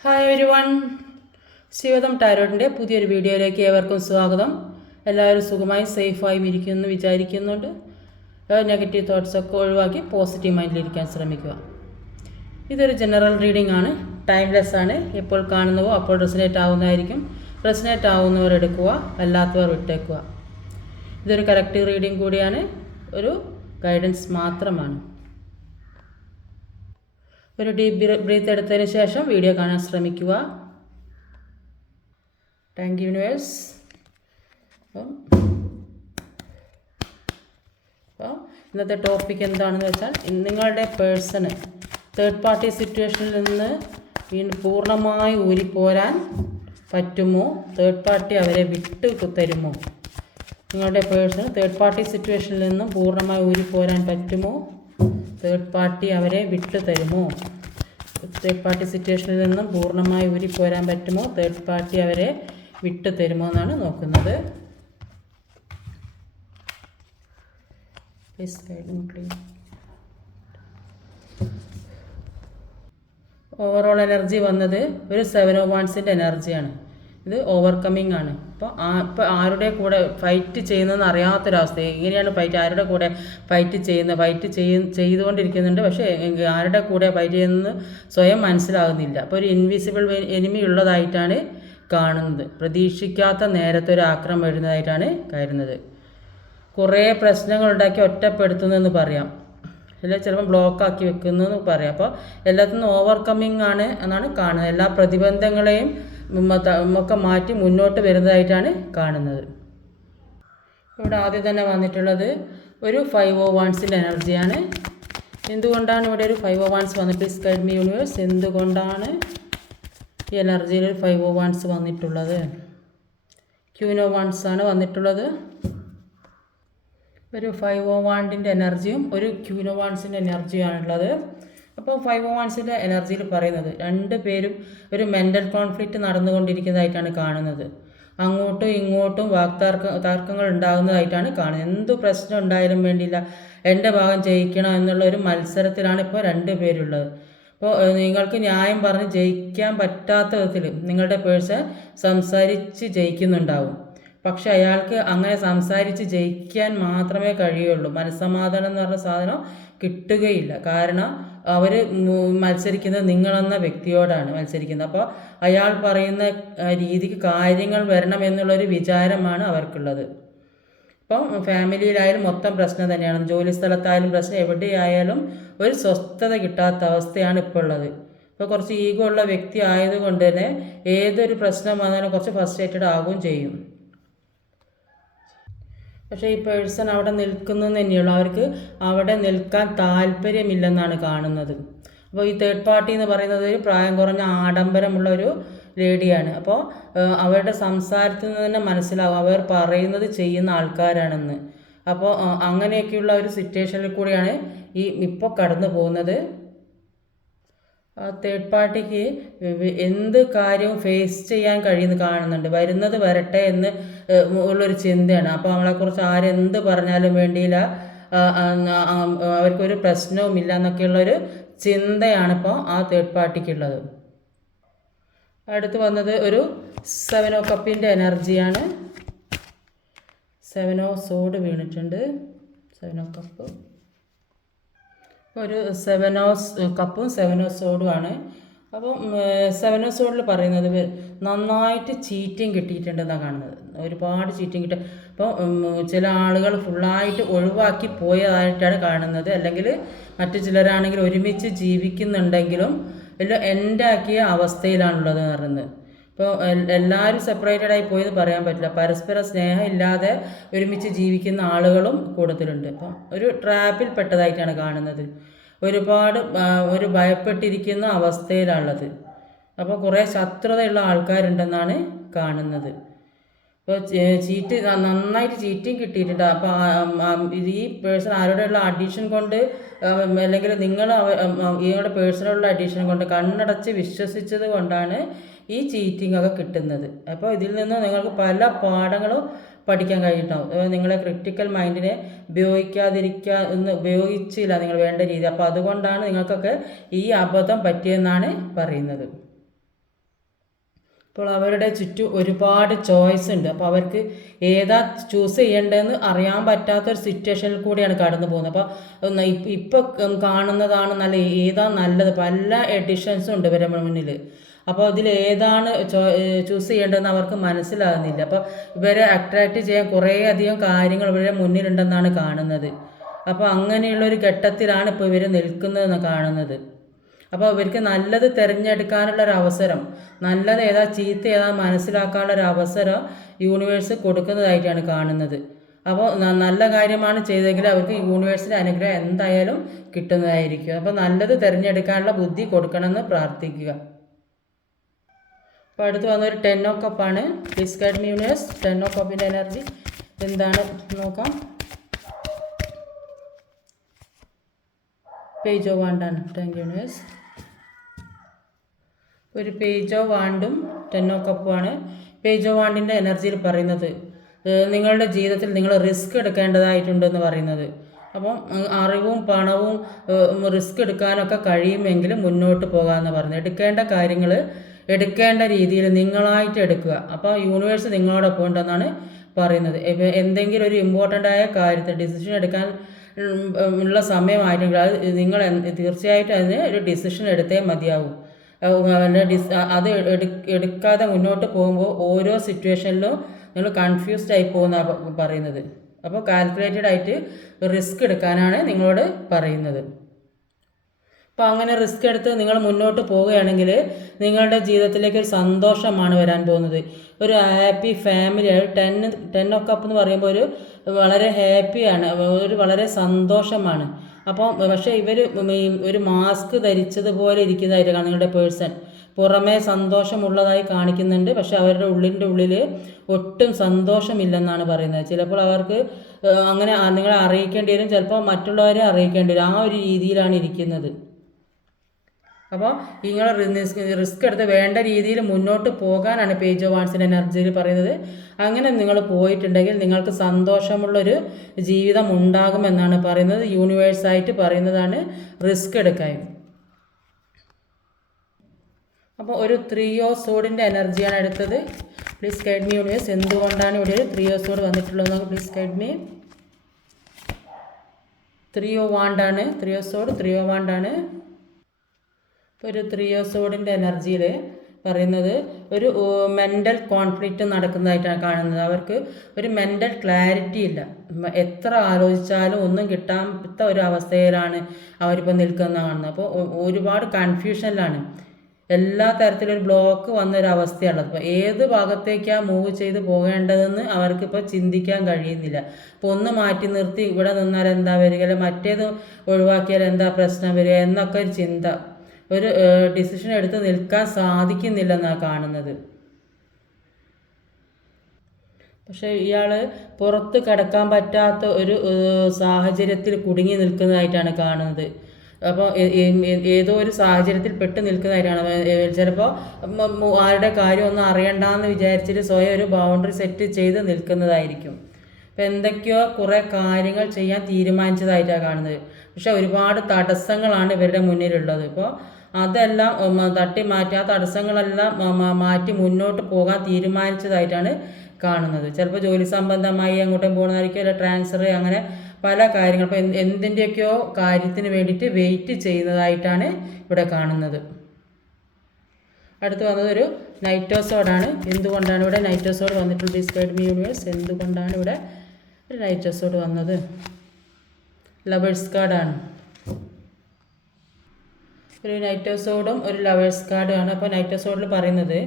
Hi everyone ശിവതം ടാരോട്ടിന്റെ പുതിയൊരു വീഡിയോയിലേക്ക് ഏവർക്കും സ്വാഗതം. എല്ലാവരും സുഖമായും സേഫായും ഇരിക്കുമെന്ന് വിചാരിക്കുന്നുണ്ട്. നെഗറ്റീവ് തോട്ട്സൊക്കെ ഒഴിവാക്കി പോസിറ്റീവ് മൈൻഡിലിരിക്കാൻ ശ്രമിക്കുക. ഇതൊരു ജനറൽ റീഡിംഗ് ആണ്. ടൈംലെസ് ആണ്. എപ്പോൾ കാണുന്നവോ അപ്പോൾ റെസിനേറ്റ് ആവുന്നതായിരിക്കും. റെസിനേറ്റ് ആവുന്നവർ എടുക്കുക അല്ലാത്തവർ വിട്ടേക്കുക. ഇതൊരു കറക്റ്റ് റീഡിംഗ് കൂടിയാണ്. ഒരു ഗൈഡൻസ് മാത്രമാണ്. ഒരു ഡീപ്പ് ബ്രീത്ത് എടുത്തതിന് ശേഷം വീഡിയോ കാണാൻ ശ്രമിക്കുക. താങ്ക് യു യൂണിവേഴ്സ് അപ്പം അപ്പോൾ ഇന്നത്തെ ടോപ്പിക് എന്താണെന്ന് വെച്ചാൽ നിങ്ങളുടെ പേഴ്സണ് തേർഡ് പാർട്ടി സിറ്റുവേഷനിൽ നിന്ന് വീണ്ടും പൂർണമായി ഊരിപ്പോരാൻ പറ്റുമോ? തേർഡ് പാർട്ടി അവരെ വിട്ട് തരുമോ? നിങ്ങളുടെ പേഴ്സൺ തേർഡ് പാർട്ടി സിറ്റുവേഷനിൽ നിന്നും പൂർണമായി ഊരിപ്പോരാൻ പറ്റുമോ? തേർഡ് പാർട്ടി അവരെ വിട്ടു തരുമോ? തേർഡ് പാർട്ടി സിറ്റുവേഷനിൽ നിന്നും പൂർണമായി ഊരിപ്പോരാൻ പറ്റുമോ? തേർഡ് പാർട്ടി അവരെ വിട്ടു തരുമോ എന്നാണ് നോക്കുന്നത്. ഓവറോൾ എനർജി വന്നത് ഒരു സെവൻ ഓ വൺസിന്റെ എനർജിയാണ് ഇത് ഓവർകമ്മിങ് ആണ്. അപ്പോൾ ആ ഇപ്പോൾ ആരുടെ കൂടെ ഫൈറ്റ് ചെയ്യുന്നതെന്ന് അറിയാത്തൊരവസ്ഥ. എങ്ങനെയാണ് ഫൈറ്റ് ആരുടെ കൂടെ ഫൈറ്റ് ചെയ്യുന്നത് ഫൈറ്റ് ചെയ്യ ചെയ്തുകൊണ്ടിരിക്കുന്നുണ്ട്. പക്ഷേ ആരുടെ കൂടെ ഫൈറ്റ് ചെയ്യുന്നത് സ്വയം മനസ്സിലാകുന്നില്ല. അപ്പോൾ ഒരു ഇൻവിസിബിൾ എനിമി ഉള്ളതായിട്ടാണ് കാണുന്നത്. പ്രതീക്ഷിക്കാത്ത നേരത്തെ ഒരു ആക്രമം വരുന്നതായിട്ടാണ് കരുതുന്നത്. കുറേ പ്രശ്നങ്ങൾ ഉണ്ടാക്കി ഒറ്റപ്പെടുത്തുന്നതെന്ന് പറയാം. അല്ലെ ചിലപ്പോൾ ബ്ലോക്കാക്കി വെക്കുന്നതെന്ന് പറയാം. അപ്പോൾ എല്ലാത്തിനും ഓവർകമ്മിങ് ആണ് എന്നാണ് കാണുന്നത്. എല്ലാ പ്രതിബന്ധങ്ങളെയും ഒക്കെ മാറ്റി മുന്നോട്ട് വരുന്നതായിട്ടാണ് കാണുന്നത്. ഇവിടെ ആദ്യം തന്നെ വന്നിട്ടുള്ളത് ഒരു ഫൈവ് ഓ വൺസിന്റെ എനർജിയാണ്. എന്തുകൊണ്ടാണ് ഇവിടെ ഒരു ഫൈവ് ഓ വൺസ് വന്നിട്ട് സ്കൈഡ്മി യൂണിവേഴ്സ് എന്തുകൊണ്ടാണ് ഈ എനർജിയിൽ ഒരു ഫൈവ് ഓ വൺസ് വന്നിട്ടുള്ളത്? ക്യൂനോ വൺസ് ആണ് വന്നിട്ടുള്ളത്. ഒരു ഫൈവ് ഓ വാണ്ടിന്റെ എനർജിയും ഒരു ക്യൂനോ വാൺസിന്റെ എനർജിയാണുള്ളത് അപ്പോൾ ഫൈവ് വൺസിന്റെ എനർജിയിൽ പറയുന്നത്. രണ്ട് പേരും ഒരു മെന്റൽ കോൺഫ്ലിക്റ്റ് നടന്നുകൊണ്ടിരിക്കുന്നതായിട്ടാണ് കാണുന്നത്. അങ്ങോട്ടും ഇങ്ങോട്ടും വാക്താർക്ക തർക്കങ്ങൾ ഉണ്ടാകുന്നതായിട്ടാണ് കാണുന്നത്. എന്ത് പ്രശ്നം ഉണ്ടായാലും വേണ്ടിയില്ല. എന്റെ ഭാഗം ജയിക്കണം എന്നുള്ള ഒരു മത്സരത്തിലാണ് ഇപ്പോൾ രണ്ട് പേരുള്ളത്. അപ്പോൾ നിങ്ങൾക്ക് ന്യായം പറഞ്ഞ് ജയിക്കാൻ പറ്റാത്ത വിധത്തിൽ നിങ്ങളുടെ പേഴ്സൺ സംസാരിച്ച് ജയിക്കുന്നുണ്ടാവും. പക്ഷെ അയാൾക്ക് അങ്ങനെ സംസാരിച്ച് ജയിക്കാൻ മാത്രമേ കഴിയുള്ളൂ. മനസ്സമാധാനം എന്ന് പറഞ്ഞ സാധനം കിട്ടുകയില്ല. കാരണം അവർ മത്സരിക്കുന്നത് നിങ്ങളെന്ന വ്യക്തിയോടാണ് മത്സരിക്കുന്നത്. അപ്പോൾ അയാൾ പറയുന്ന രീതിക്ക് കാര്യങ്ങൾ വരണം എന്നുള്ളൊരു വിചാരമാണ് അവർക്കുള്ളത്. ഇപ്പം ഫാമിലിയിലായാലും മൊത്തം പ്രശ്നം തന്നെയാണ്. ജോലി സ്ഥലത്തായാലും പ്രശ്നം എവിടെയായാലും ഒരു സ്വസ്ഥത കിട്ടാത്ത അവസ്ഥയാണ് ഇപ്പോൾ ഉള്ളത് ഇപ്പോൾ കുറച്ച് ഈഗോ ഉള്ള വ്യക്തി ആയതുകൊണ്ട് തന്നെ ഏതൊരു പ്രശ്നം വന്നാലും കുറച്ച് ഫസ്ട്രേറ്റഡ് ആവുകയും ചെയ്യും. പക്ഷേ ഈ പേഴ്സൺ അവിടെ നിൽക്കുന്നു തന്നെയുള്ളൂ. അവർക്ക് അവിടെ നിൽക്കാൻ താല്പര്യമില്ലെന്നാണ് കാണുന്നത്. അപ്പോൾ ഈ തേർഡ് പാർട്ടി എന്ന് പറയുന്നത് ഒരു പ്രായം കുറഞ്ഞ ആഡംബരമുള്ള ഒരു ലേഡിയാണ്. അപ്പോൾ അവരുടെ സംസാരത്തിൽ നിന്ന് തന്നെ മനസ്സിലാവും. അവർ പറയുന്നത് ചെയ്യുന്ന ആൾക്കാരാണെന്ന്. അപ്പോൾ അങ്ങനെയൊക്കെയുള്ള ഒരു സിറ്റുവേഷനിൽ കൂടിയാണ് ഈ ഇപ്പോൾ കടന്നു പോകുന്നത് തേർഡ് പാർട്ടിക്ക് എന്ത് കാര്യവും ഫേസ് ചെയ്യാൻ കഴിയുന്ന കാണുന്നുണ്ട്. വരുന്നത് വരട്ടെ എന്ന് ഉള്ളൊരു ചിന്തയാണ്. അപ്പോൾ അവളെക്കുറിച്ച് ആരെന്ത് പറഞ്ഞാലും വേണ്ടിയില്ല. അവർക്കൊരു പ്രശ്നവുമില്ല എന്നൊക്കെയുള്ളൊരു ചിന്തയാണ് ഇപ്പോൾ ആ തേർഡ് പാർട്ടിക്കുള്ളത് അടുത്ത് വന്നത് ഒരു സെവൻ സെവനോ കപ്പിന്റെ എനർജിയാണ് സെവനോ സോഡ് വീണിട്ടുണ്ട്. സെവൻ സെവനോ കപ്പ് ഒരു സെവനോസ് കപ്പും സെവനോ സോഡും ആണ്. അപ്പം സെവനോ സോഡിൽ പറയുന്നത് നന്നായിട്ട് ചീറ്റിങ് കിട്ടിയിട്ടുണ്ടെന്നാണ് കാണുന്നത്. ഒരുപാട് ചീറ്റിങ് കിട്ടുക അപ്പോൾ ചില ആളുകൾ ഫുള്ളായിട്ട് ഒഴിവാക്കി പോയതായിട്ടാണ് കാണുന്നത്. അല്ലെങ്കിൽ മറ്റു ചിലരാണെങ്കിൽ ഒരുമിച്ച് ജീവിക്കുന്നുണ്ടെങ്കിലും എല്ലാം എൻഡാക്കിയ അവസ്ഥയിലാണുള്ളത് എന്ന് പറയുന്നത്. ഇപ്പോൾ എല്ലാവരും സെപ്പറേറ്റഡ് ആയി പോയെന്ന് പറയാൻ പറ്റില്ല. പരസ്പര സ്നേഹം ഇല്ലാതെ ഒരുമിച്ച് ജീവിക്കുന്ന ആളുകളും കൂടുതലുണ്ട് അപ്പം ഒരു ട്രാപ്പിൽ പെട്ടതായിട്ടാണ് കാണുന്നത്. ഒരുപാട് ഒരു ഭയപ്പെട്ടിരിക്കുന്ന അവസ്ഥയിലാണുള്ളത്. അപ്പോൾ കുറേ ശത്രുതയുള്ള ആൾക്കാരുണ്ടെന്നാണ് കാണുന്നത്. ഇപ്പോൾ ചീറ്റ് നന്നായിട്ട് ചീറ്റിങ് കിട്ടിയിട്ടുണ്ട്. അപ്പോൾ ഈ പേഴ്സൺ ആരോടെയുള്ള അഡീഷൻ കൊണ്ട് അല്ലെങ്കിൽ നിങ്ങൾ ഇയാളുടെ പേഴ്സണലുള്ള അഡീഷൻ കൊണ്ട് കണ്ണടച്ച് വിശ്വസിച്ചത് കൊണ്ടാണ് ഈ ചീറ്റിംഗ് ഒക്കെ കിട്ടുന്നത്. അപ്പോൾ ഇതിൽ നിന്ന് നിങ്ങൾക്ക് പല പാഠങ്ങളും പഠിക്കാൻ കഴിഞ്ഞിട്ടുണ്ടാവും അതായത് നിങ്ങളെ ക്രിട്ടിക്കൽ മൈൻഡിനെ ഉപയോഗിക്കാതിരിക്കാ ഒന്ന് ഉപയോഗിച്ചില്ല നിങ്ങൾ വേണ്ട രീതി. അപ്പോൾ അതുകൊണ്ടാണ് നിങ്ങൾക്കൊക്കെ ഈ അബദ്ധം പറ്റിയെന്നാണ് പറയുന്നത്. അപ്പോൾ അവരുടെ ചുറ്റും ഒരുപാട് ചോയ്സ് ഉണ്ട്. അപ്പോൾ അവർക്ക് ഏതാ ചൂസ് ചെയ്യേണ്ടതെന്ന് അറിയാൻ പറ്റാത്തൊരു സിറ്റുവേഷനിൽ കൂടിയാണ് കടന്നു പോകുന്നത്. അപ്പോൾ ഇപ്പോൾ കാണുന്നതാണ് നല്ല ഏതാ നല്ലത്? പല എഡിഷൻസും ഉണ്ട് ഇവരുടെ മുന്നിൽ. അപ്പോൾ അതിൽ ഏതാണ് ചൂസ് ചെയ്യേണ്ടതെന്ന് അവർക്ക് മനസ്സിലാകുന്നില്ല. അപ്പോൾ ഇവരെ അട്രാക്റ്റ് ചെയ്യാൻ കുറേ അധികം കാര്യങ്ങൾ ഇവരുടെ മുന്നിലുണ്ടെന്നാണ് കാണുന്നത്. അപ്പോൾ അങ്ങനെയുള്ളൊരു ഘട്ടത്തിലാണ് ഇപ്പോൾ ഇവർ നിൽക്കുന്നതെന്ന് കാണുന്നത്. അപ്പോൾ ഇവർക്ക് നല്ലത് തിരഞ്ഞെടുക്കാനുള്ള ഒരു അവസരം നല്ലത് ഏതാ ചീത്ത ഏതാ മനസ്സിലാക്കാനുള്ള ഒരു അവസരം യൂണിവേഴ്സ് കൊടുക്കുന്നതായിട്ടാണ് കാണുന്നത്. അപ്പോൾ നല്ല കാര്യമാണ് ചെയ്തെങ്കിൽ അവർക്ക് യൂണിവേഴ്സിന്റെ അനുഗ്രഹം എന്തായാലും കിട്ടുന്നതായിരിക്കും. അപ്പോൾ നല്ലത് തിരഞ്ഞെടുക്കാനുള്ള ബുദ്ധി കൊടുക്കണമെന്ന് പ്രാർത്ഥിക്കുക. അപ്പോൾ അടുത്ത് വന്നൊരു ടെൻ ഓ കപ്പാണ് പ്ലീസ് യൂണിവേഴ്സ് ടെൻ ഓ കപ്പിന്റെ എനർജി എന്താണ് നോക്കാം. പേജ് ഓ വാണ്ടാണ് താങ്ക് യൂണിവേഴ്സ് ഒരു പേജോ വാണ്ടും ടെന്നോ കപ്പുമാണ് പേജോ വാണ്ടിന്റെ എനർജിയിൽ പറയുന്നത് നിങ്ങളുടെ ജീവിതത്തിൽ നിങ്ങൾ റിസ്ക് എടുക്കേണ്ടതായിട്ടുണ്ടെന്ന് പറയുന്നത്. അപ്പം അറിവും പണവും റിസ്ക് എടുക്കാനൊക്കെ കഴിയുമെങ്കിലും മുന്നോട്ട് പോകാമെന്ന് പറഞ്ഞു. എടുക്കേണ്ട കാര്യങ്ങൾ എടുക്കേണ്ട രീതിയിൽ നിങ്ങളായിട്ട് എടുക്കുക. അപ്പോൾ യൂണിവേഴ്സ് നിങ്ങളോടൊപ്പം ഉണ്ടെന്നാണ് പറയുന്നത്. ഇപ്പം എന്തെങ്കിലും ഒരു ഇമ്പോർട്ടന്റ് ആയ കാര്യത്തിൽ ഡിസിഷൻ എടുക്കാൻ ഉള്ള സമയമായിട്ടെങ്കിൽ അത് നിങ്ങൾ തീർച്ചയായിട്ടും അതിന് ഒരു ഡിസിഷൻ എടുത്തേ മതിയാവും. ഡിസ് അത് എടുക്കാതെ മുന്നോട്ട് പോകുമ്പോൾ ഓരോ സിറ്റുവേഷനിലും നിങ്ങൾ കൺഫ്യൂസ്ഡ് ആയി പോകുന്ന പറയുന്നത്. അപ്പോൾ കാൽക്കുലേറ്റഡ് ആയിട്ട് റിസ്ക് എടുക്കാനാണ് നിങ്ങളോട് പറയുന്നത്. അപ്പോൾ അങ്ങനെ റിസ്ക് എടുത്ത് നിങ്ങൾ മുന്നോട്ട് പോവുകയാണെങ്കിൽ നിങ്ങളുടെ ജീവിതത്തിലേക്ക് ഒരു സന്തോഷമാണ് വരാൻ പോകുന്നത്. ഒരു ഹാപ്പി ഫാമിലി ടെൻ ടെൻ ഒക്കെ കപ്പ് എന്ന് പറയുമ്പോൾ ഒരു വളരെ ഹാപ്പിയാണ് ഒരു വളരെ സന്തോഷമാണ്. അപ്പോൾ പക്ഷേ ഇവർ ഒരു മാസ്ക് ധരിച്ചതുപോലെ ഇരിക്കുന്നതായിട്ടാണ് നിങ്ങളുടെ പേഴ്സൺ. പുറമേ സന്തോഷമുള്ളതായി കാണിക്കുന്നുണ്ട്. പക്ഷെ അവരുടെ ഉള്ളിന്റെ ഉള്ളിൽ ഒട്ടും സന്തോഷമില്ലെന്നാണ് പറയുന്നത്. ചിലപ്പോൾ അവർക്ക് അങ്ങനെ നിങ്ങളെ അറിയിക്കേണ്ടി വരും. ചിലപ്പോൾ മറ്റുള്ളവരെ അറിയിക്കേണ്ടി വരും. ആ ഒരു രീതിയിലാണ് ഇരിക്കുന്നത്. അപ്പോൾ നിങ്ങൾ റിസ്ക് എടുത്ത് വേണ്ട രീതിയിൽ മുന്നോട്ട് പോകാനാണ് പേജ് ഓഫ് വാൺസിന്റെ എനർജിയിൽ പറയുന്നത്. അങ്ങനെ നിങ്ങൾ പോയിട്ടുണ്ടെങ്കിൽ നിങ്ങൾക്ക് സന്തോഷമുള്ളൊരു ജീവിതം ഉണ്ടാകുമെന്നാണ് പറയുന്നത്. യൂണിവേഴ്സായിട്ട് പറയുന്നതാണ് റിസ്ക് എടുക്കാൻ. അപ്പോൾ ഒരു ത്രീയോ സോഡിന്റെ എനർജിയാണ് എടുത്തത്. പ്ലീസ് ഗൈഡ് യൂണിവേഴ്സ് എന്തുകൊണ്ടാണ് ഇവിടെ ഒരു ത്രീയോ സോഡ് വന്നിട്ടുള്ളത് please guide me three of വാണ്ടാണ് three of sword three of വാണ്ടാണ് ഇപ്പോൾ ഒരു ത്രിയോസോഡിന്റെ എനർജിയിൽ പറയുന്നത് ഒരു മെന്റൽ കോൺഫ്ലിക്റ്റ് നടക്കുന്നതായിട്ടാണ് കാണുന്നത്. അവർക്ക് ഒരു മെന്റൽ ക്ലാരിറ്റി ഇല്ല. എത്ര ആലോചിച്ചാലും ഒന്നും കിട്ടാത്ത ഒരു അവസ്ഥയിലാണ് അവരിപ്പോൾ നിൽക്കുന്നത് കാണുന്നത്. അപ്പോൾ ഒരുപാട് കൺഫ്യൂഷനിലാണ് എല്ലാ തരത്തിലൊരു ബ്ലോക്ക് വന്നൊരു അവസ്ഥയാണ് അപ്പോൾ ഏത് ഭാഗത്തേക്കാണ് മൂവ് ചെയ്ത് പോകേണ്ടതെന്ന് അവർക്കിപ്പോൾ ചിന്തിക്കാൻ കഴിയുന്നില്ല. അപ്പോൾ ഒന്ന് മാറ്റി നിർത്തി ഇവിടെ നിന്നാൽ എന്താ വരിക? മറ്റേത് ഒഴിവാക്കിയാൽ എന്താ പ്രശ്നം വരിക? എന്നൊക്കെ ഒരു ചിന്ത ഒരു ഡിസിഷൻ എടുത്ത് നിൽക്കാൻ സാധിക്കുന്നില്ലെന്നാണ് കാണുന്നത്. പക്ഷേ ഇയാൾ പുറത്ത് കിടക്കാൻ പറ്റാത്ത ഒരു സാഹചര്യത്തിൽ കുടുങ്ങി നിൽക്കുന്നതായിട്ടാണ് കാണുന്നത്. അപ്പോൾ ഏതോ ഒരു സാഹചര്യത്തിൽ പെട്ട് നിൽക്കുന്നതായിട്ടാണ്. ചിലപ്പോൾ ആരുടെ കാര്യമൊന്നും അറിയണ്ടെന്ന് വിചാരിച്ചിട്ട് സ്വയം ഒരു ബൗണ്ടറി സെറ്റ് ചെയ്ത് നിൽക്കുന്നതായിരിക്കും. അപ്പോൾ എന്തൊക്കെയോ കുറേ കാര്യങ്ങൾ ചെയ്യാൻ തീരുമാനിച്ചതായിട്ടാണ് കാണുന്നത്. പക്ഷെ ഒരുപാട് തടസ്സങ്ങളാണ് ഇവരുടെ മുന്നിലുള്ളത്. ഇപ്പോൾ അതെല്ലാം തട്ടി മാറ്റി ആ തടസ്സങ്ങളെല്ലാം മാറ്റി മുന്നോട്ട് പോകാൻ തീരുമാനിച്ചതായിട്ടാണ് കാണുന്നത്. ചിലപ്പോൾ ജോലി സംബന്ധമായി അങ്ങോട്ടും പോകുന്നതായിരിക്കും അല്ല ട്രാൻസ്ഫർ അങ്ങനെ പല കാര്യങ്ങൾ. ഇപ്പോൾ എന്തിന്റെയൊക്കെയോ കാര്യത്തിന് വേണ്ടിയിട്ട് വെയിറ്റ് ചെയ്യുന്നതായിട്ടാണ് ഇവിടെ കാണുന്നത്. അടുത്ത് വന്നത് ഒരു നൈറ്റോസോഡാണ് എന്തുകൊണ്ടാണ് ഇവിടെ നൈറ്റോസോഡ് വന്നിട്ടുള്ളത്? ഡിസ്കൈഡ് യൂണിവേഴ്സ് എന്തുകൊണ്ടാണ് ഇവിടെ ഒരു നൈറ്റോസോഡ് വന്നത്? ലവേഴ്സ് കാർഡാണ് ഒരു നൈറ്റോസോഡും ഒരു ലവേഴ്സ് കാർഡുമാണ് അപ്പോൾ നൈറ്റോസോഡിൽ പറയുന്നത്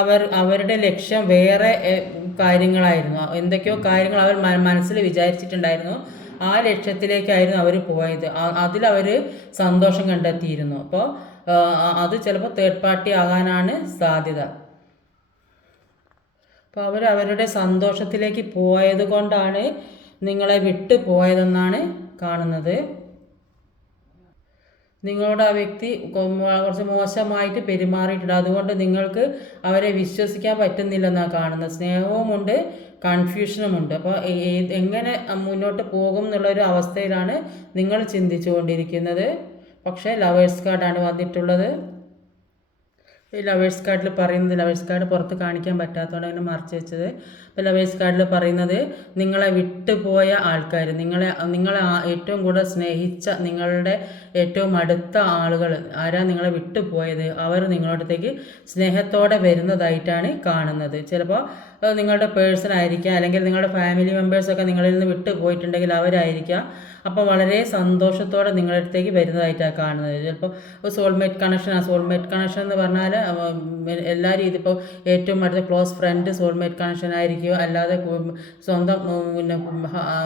അവർ അവരുടെ ലക്ഷ്യം വേറെ കാര്യങ്ങളായിരുന്നു. എന്തൊക്കെയോ കാര്യങ്ങൾ അവർ മനസ്സിൽ വിചാരിച്ചിട്ടുണ്ടായിരുന്നു. ആ ലക്ഷ്യത്തിലേക്കായിരുന്നു അവർ പോയത്. അതിൽ അതിലവർ സന്തോഷം കണ്ടെത്തിയിരുന്നു. അപ്പോൾ അത് ചിലപ്പോൾ തേർഡ് പാർട്ടി ആകാനാണ് സാധ്യത. അപ്പോൾ അവർ അവരുടെ സന്തോഷത്തിലേക്ക് പോയത് കൊണ്ടാണ് നിങ്ങളെ വിട്ടു പോയതെന്നാണ് കാണുന്നത്. നിങ്ങളോട് ആ വ്യക്തി കുറച്ച് മോശമായിട്ട് പെരുമാറിയിട്ടുണ്ട്. അതുകൊണ്ട് നിങ്ങൾക്ക് അവരെ വിശ്വസിക്കാൻ പറ്റുന്നില്ലെന്നാണ് കാണുന്നത്. സ്നേഹവുമുണ്ട് കൺഫ്യൂഷനുമുണ്ട് അപ്പോൾ എങ്ങനെ മുന്നോട്ട് പോകും എന്നുള്ളൊരു അവസ്ഥയിലാണ് നിങ്ങൾ ചിന്തിച്ചുകൊണ്ടിരിക്കുന്നത്. പക്ഷേ ലവേഴ്സ് കാർഡാണ് വന്നിട്ടുള്ളത്. ഈ ലവേഴ്സ് കാർഡിൽ പറയുന്നത് ലവേഴ്സ് കാർഡ് പുറത്ത് കാണിക്കാൻ പറ്റാത്തതുകൊണ്ട് അങ്ങനെ മറച്ചു വെച്ചത്. ഇപ്പോൾ ലവേഴ്സ് കാർഡിൽ പറയുന്നത് നിങ്ങളെ വിട്ടുപോയ ആൾക്കാർ നിങ്ങളെ നിങ്ങളെ ഏറ്റവും കൂടുതൽ സ്നേഹിച്ച നിങ്ങളുടെ ഏറ്റവും അടുത്ത ആളുകൾ ആരാ നിങ്ങളെ വിട്ടുപോയത്? അവർ നിങ്ങളടുത്തേക്ക് സ്നേഹത്തോടെ വരുന്നതായിട്ടാണ് കാണുന്നത്. ചിലപ്പോൾ നിങ്ങളുടെ പേഴ്സൺ ആയിരിക്കാം അല്ലെങ്കിൽ നിങ്ങളുടെ ഫാമിലി മെമ്പേഴ്സൊക്കെ നിങ്ങളിൽ നിന്ന് വിട്ടുപോയിട്ടുണ്ടെങ്കിൽ അവരായിരിക്കാം. അപ്പോൾ വളരെ സന്തോഷത്തോടെ നിങ്ങളുടെ അടുത്തേക്ക് വരുന്നതായിട്ടാണ് കാണുന്നത്. ചിലപ്പോൾ സോൾമേറ്റ് കണക്ഷൻ ആ സോൾമേറ്റ് കണക്ഷൻ എന്ന് പറഞ്ഞാൽ എല്ലാ രീതി ഇപ്പോൾ ഏറ്റവും അടുത്ത ക്ലോസ് ഫ്രണ്ട് സോൾമേറ്റ് കണക്ഷൻ ആയിരിക്കും അല്ലാതെ സ്വന്തം പിന്നെ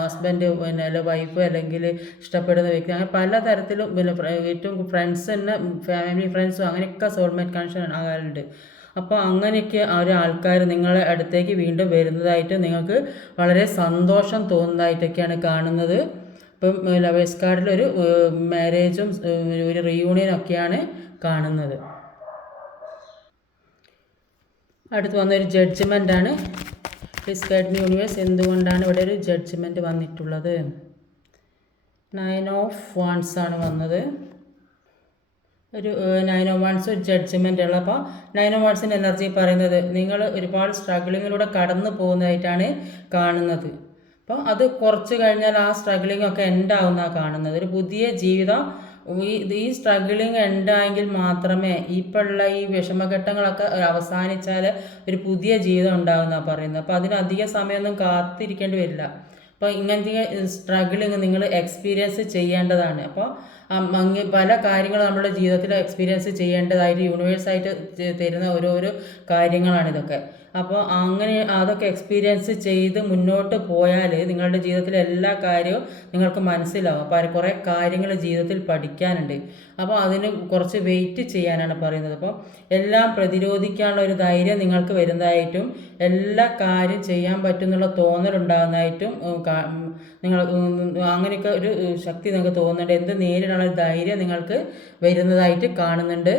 ഹസ്ബൻഡ് പിന്നെ അല്ല വൈഫ് അല്ലെങ്കിൽ ഇഷ്ടപ്പെടുന്ന വ്യക്തി. അങ്ങനെ പലതരത്തിലും പിന്നെ ഏറ്റവും ഫ്രണ്ട്സ് തന്നെ ഫാമിലി ഫ്രണ്ട്സും അങ്ങനെയൊക്കെ സോൾമേറ്റ് കണക്ഷൻ ആകാറുണ്ട്. അപ്പോൾ അങ്ങനെയൊക്കെ ഒരു ആൾക്കാർ നിങ്ങളെ അടുത്തേക്ക് വീണ്ടും വരുന്നതായിട്ട് നിങ്ങൾക്ക് വളരെ സന്തോഷം തോന്നുന്നതായിട്ടൊക്കെയാണ് കാണുന്നത്. ഇപ്പം ലവേഴ്സ് കാർഡിൽ ഒരു മാരേജും ഒരു റീയൂണിയനും ഒക്കെയാണ് കാണുന്നത്. അടുത്ത് വന്നൊരു ജഡ്ജ്മെന്റ് ആണ് ഡിസ്കൈഡ് യൂണിവേഴ്സ് എന്തുകൊണ്ടാണ് ഇവിടെ ഒരു ജഡ്ജ്മെന്റ് വന്നിട്ടുള്ളത്? നയൻ ഓഫ് വൺസ് ആണ് വന്നത്. ഒരു നയൻ ഓഫ് വൺസ് ഒരു ജഡ്ജ്മെന്റ് ഉള്ള അപ്പോൾ നയൻ ഓഫ് വൺസിന്റെ എനർജി പറയുന്നത് നിങ്ങൾ ഒരുപാട് സ്ട്രഗിളിങ്ങിലൂടെ കടന്നു പോകുന്നതായിട്ടാണ് കാണുന്നത്. അപ്പോൾ അത് കുറച്ച് കഴിഞ്ഞാൽ ആ സ്ട്രഗിളിംഗ് ഒക്കെ എൻഡ് ആവുന്നതാണ് കാണുന്നത്. ഒരു പുതിയ ജീവിതം ഈ ഈ സ്ട്രഗിളിങ് എൻഡായെങ്കിൽ മാത്രമേ ഇപ്പോഴുള്ള ഈ വിഷമഘട്ടങ്ങളൊക്കെ അവസാനിച്ചാൽ ഒരു പുതിയ ജീവിതം ഉണ്ടാകുന്ന പറയുന്നത്. അപ്പോൾ അതിന് അധിക സമയമൊന്നും കാത്തിരിക്കേണ്ടി വരില്ല. അപ്പോൾ ഇങ്ങനത്തെ സ്ട്രഗിളിങ് നിങ്ങൾ എക്സ്പീരിയൻസ് ചെയ്യേണ്ടതാണ്. അപ്പോൾ അങ്ങ് പല കാര്യങ്ങളും നമ്മുടെ ജീവിതത്തിൽ എക്സ്പീരിയൻസ് ചെയ്യേണ്ടതായിട്ട് യൂണിവേഴ്സായിട്ട് തരുന്ന ഓരോരോ കാര്യങ്ങളാണ് ഇതൊക്കെ അപ്പോൾ അങ്ങനെ അതൊക്കെ എക്സ്പീരിയൻസ് ചെയ്ത് മുന്നോട്ട് പോയാൽ നിങ്ങളുടെ ജീവിതത്തിലെ എല്ലാ കാര്യവും നിങ്ങൾക്ക് മനസ്സിലാവും. അപ്പോൾ കുറേ കാര്യങ്ങൾ ജീവിതത്തിൽ പഠിക്കാനുണ്ട്. അപ്പോൾ അതിന് കുറച്ച് വെയിറ്റ് ചെയ്യാനാണ് പറയുന്നത്. അപ്പോൾ എല്ലാം പ്രതിരോധിക്കാനുള്ള ഒരു ധൈര്യം നിങ്ങൾക്ക് വരുന്നതായിട്ടും എല്ലാ കാര്യം ചെയ്യാൻ പറ്റുന്നുള്ള തോന്നലുണ്ടാകുന്നതായിട്ടും നിങ്ങൾ അങ്ങനെയൊക്കെ ഒരു ശക്തി നിങ്ങൾക്ക് തോന്നുന്നുണ്ട്. എന്ത് നേരിടാനുള്ള ധൈര്യം നിങ്ങൾക്ക് വരുന്നതായിട്ട് കാണുന്നുണ്ട്.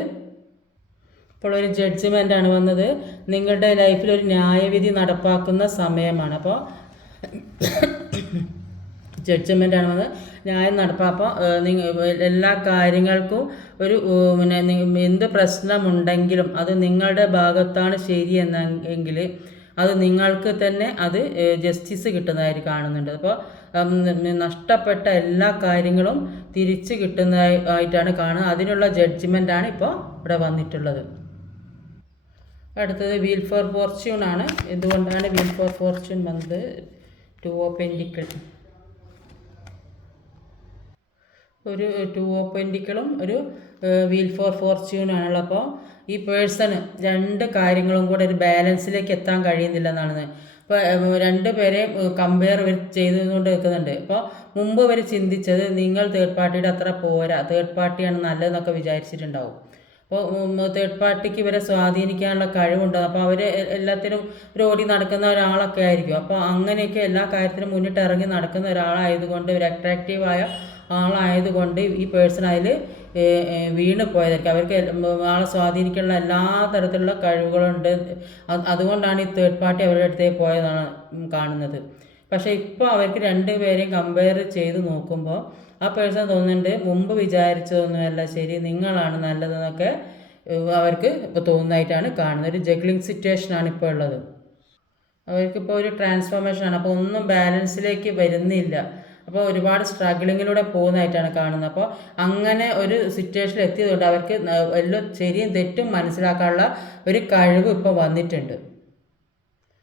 ഇപ്പോൾ ഒരു ജഡ്ജ്മെന്റ് ആണ് വന്നത്. നിങ്ങളുടെ ലൈഫിൽ ഒരു ന്യായവിധി നടപ്പാക്കുന്ന സമയമാണ്. അപ്പോൾ ജഡ്ജ്മെന്റ് ആണ് വന്നത്. ന്യായം നടപ്പാപ്പോൾ നിങ്ങൾ എല്ലാ കാര്യങ്ങൾക്കും ഒരു പിന്നെ എന്ത് പ്രശ്നമുണ്ടെങ്കിലും അത് നിങ്ങളുടെ ഭാഗത്താണ് ശരി എന്നെങ്കിൽ അത് നിങ്ങൾക്ക് തന്നെ അത് ജസ്റ്റിസ് കിട്ടുന്നതായി കാണുന്നുണ്ട്. അപ്പോൾ നഷ്ടപ്പെട്ട എല്ലാ കാര്യങ്ങളും തിരിച്ച് കിട്ടുന്നതായിട്ടാണ് കാണുന്നത്. അതിനുള്ള ജഡ്ജ്മെന്റ് ആണ് ഇപ്പോൾ ഇവിടെ വന്നിട്ടുള്ളത്. അടുത്തത് വീൽ ഫോർ ഫോർച്യൂൺ ആണ്. എന്തുകൊണ്ടാണ് വീൽ ഫോർ ഫോർച്യൂൺ വന്നത്? ടു ഓ പെൻഡിക്കിൾ ഒരു ടു ഓ പെൻഡിക്കിളും ഒരു വീൽ ഫോർ ഫോർച്യൂൺ ആണുള്ളത്. അപ്പോൾ ഈ പേഴ്സണ് രണ്ട് കാര്യങ്ങളും കൂടെ ഒരു ബാലൻസിലേക്ക് എത്താൻ കഴിയുന്നില്ല എന്നാണ്. ഇപ്പോൾ രണ്ട് പേരെയും കമ്പയർ ഇവർ ചെയ്തുകൊണ്ട് നിൽക്കുന്നുണ്ട്. ഇപ്പോൾ മുമ്പ് ഇവർ ചിന്തിച്ചത് നിങ്ങൾ തേർഡ് പാർട്ടിയുടെ അത്ര പോരാ. തേർഡ് പാർട്ടിയാണ് നല്ലതെന്നൊക്കെ വിചാരിച്ചിട്ടുണ്ടാവും. അപ്പോൾ തേർഡ് പാർട്ടിക്ക് ഇവരെ സ്വാധീനിക്കാനുള്ള കഴിവുണ്ട്. അപ്പോൾ അവർ എല്ലാത്തിനും ഒരു ഓടി നടക്കുന്ന ഒരാളൊക്കെ ആയിരിക്കും. അപ്പോൾ അങ്ങനെയൊക്കെ എല്ലാ കാര്യത്തിനും മുന്നിട്ട് ഇറങ്ങി നടക്കുന്ന ഒരാളായതുകൊണ്ട് ഒരു അട്രാക്റ്റീവായ ആളായതുകൊണ്ട് ഈ പേഴ്സൺ അതിൽ വീണ് പോയതായിരിക്കും. അവർക്ക് ആളെ സ്വാധീനിക്കാനുള്ള എല്ലാ തരത്തിലുള്ള കഴിവുകളുണ്ട്. അതുകൊണ്ടാണ് ഈ തേർഡ് പാർട്ടി അവരുടെ അടുത്തേക്ക് പോയതാണ് കാണുന്നത്. പക്ഷേ ഇപ്പോൾ അവർക്ക് രണ്ടുപേരെയും കമ്പയർ ചെയ്ത് നോക്കുമ്പോൾ ആ പേഴ്സൺ തോന്നുന്നുണ്ട് മുമ്പ് വിചാരിച്ചതൊന്നുമല്ല ശരി നിങ്ങളാണ് നല്ലതെന്നൊക്കെ അവർക്ക് ഇപ്പോൾ തോന്നുന്നതായിട്ടാണ് കാണുന്നത്. ഒരു ജഗ്ലിംഗ് സിറ്റുവേഷനാണ് ഇപ്പോൾ ഉള്ളത്. അവർക്കിപ്പോൾ ഒരു ട്രാൻസ്ഫോർമേഷനാണ് അപ്പോൾ ഒന്നും ബാലൻസിലേക്ക് വരുന്നില്ല. അപ്പോൾ ഒരുപാട് സ്ട്രഗിളിങ്ങിലൂടെ പോകുന്നതായിട്ടാണ് കാണുന്നത്. അപ്പോൾ അങ്ങനെ ഒരു സിറ്റുവേഷനിൽ എത്തിയതുകൊണ്ട് അവർക്ക് എല്ലാം ശരിയും തെറ്റും മനസ്സിലാക്കാനുള്ള ഒരു കഴിവ് ഇപ്പോൾ വന്നിട്ടുണ്ട്.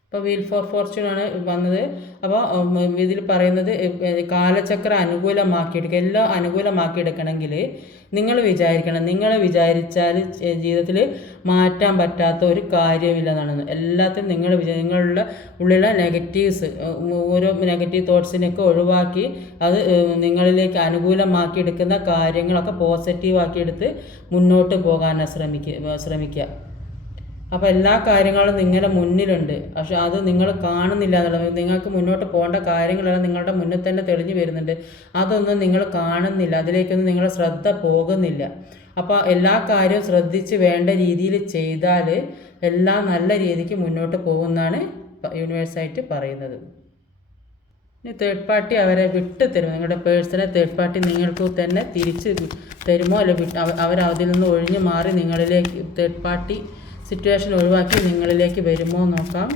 ഇപ്പോൾ വീൽ ഫോർ ഫോർച്യൂൺ ആണ് വന്നത്. അപ്പോൾ ഇതിൽ പറയുന്നത് കാലചക്ര അനുകൂലമാക്കിയെടുക്കുക എല്ലാം അനുകൂലമാക്കിയെടുക്കണമെങ്കിൽ നിങ്ങൾ വിചാരിക്കണം. നിങ്ങൾ വിചാരിച്ചാൽ ജീവിതത്തിൽ മാറ്റാൻ പറ്റാത്ത ഒരു കാര്യമില്ലെന്നാണ്. എല്ലാത്തിനും നിങ്ങൾ നിങ്ങളുടെ ഉള്ളിലുള്ള നെഗറ്റീവ്സ് ഓരോ നെഗറ്റീവ് തോട്ട്സിനെയൊക്കെ ഒഴിവാക്കി അത് നിങ്ങളിലേക്ക് അനുകൂലമാക്കിയെടുക്കുന്ന കാര്യങ്ങളൊക്കെ പോസിറ്റീവാക്കിയെടുത്ത് മുന്നോട്ട് പോകാനാണ് ശ്രമിക്കുക ശ്രമിക്കുക അപ്പോൾ എല്ലാ കാര്യങ്ങളും നിങ്ങളുടെ മുന്നിലുണ്ട്. പക്ഷെ അത് നിങ്ങൾ കാണുന്നില്ല എന്നുള്ളത്. നിങ്ങൾക്ക് മുന്നോട്ട് പോകേണ്ട കാര്യങ്ങളെല്ലാം നിങ്ങളുടെ മുന്നിൽ തന്നെ തെളിഞ്ഞു വരുന്നുണ്ട്. അതൊന്നും നിങ്ങൾ കാണുന്നില്ല. അതിലേക്കൊന്നും നിങ്ങളുടെ ശ്രദ്ധ പോകുന്നില്ല. അപ്പോൾ എല്ലാ കാര്യവും ശ്രദ്ധിച്ച് വേണ്ട രീതിയിൽ ചെയ്താൽ എല്ലാം നല്ല രീതിക്ക് മുന്നോട്ട് പോകുമെന്നാണ് യൂണിവേഴ്സായിട്ട് പറയുന്നത്. ഇനി തേർഡ് പാർട്ടി അവരെ വിട്ട് തരുമോ? നിങ്ങളുടെ പേഴ്സണെ തേർഡ് പാർട്ടി നിങ്ങൾക്ക് തന്നെ തിരിച്ച് തരുമോ? അല്ലെ വിട്ട് അവർ അതിൽ നിന്ന് ഒഴിഞ്ഞു മാറി നിങ്ങളിലേക്ക് തേർഡ് പാർട്ടി സിറ്റുവേഷൻ ഒഴിവാക്കി നിങ്ങളിലേക്ക് വരുമോ നോക്കാം.